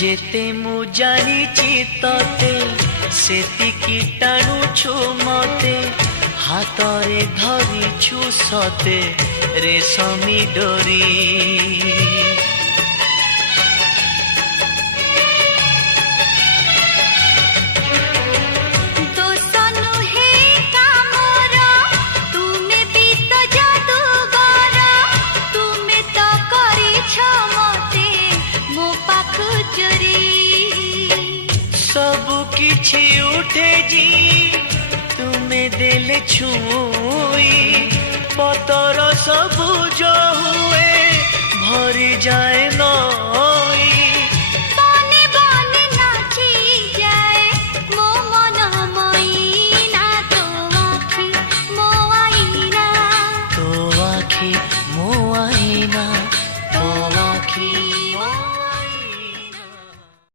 जेते मु जानिची तते सेतिकी टाणुछु मते हातरे धरिछु सते रेशमी डोरी किछि उठे जी तुम्हें देले छुई पतर सबुज हुए भरी जाए नई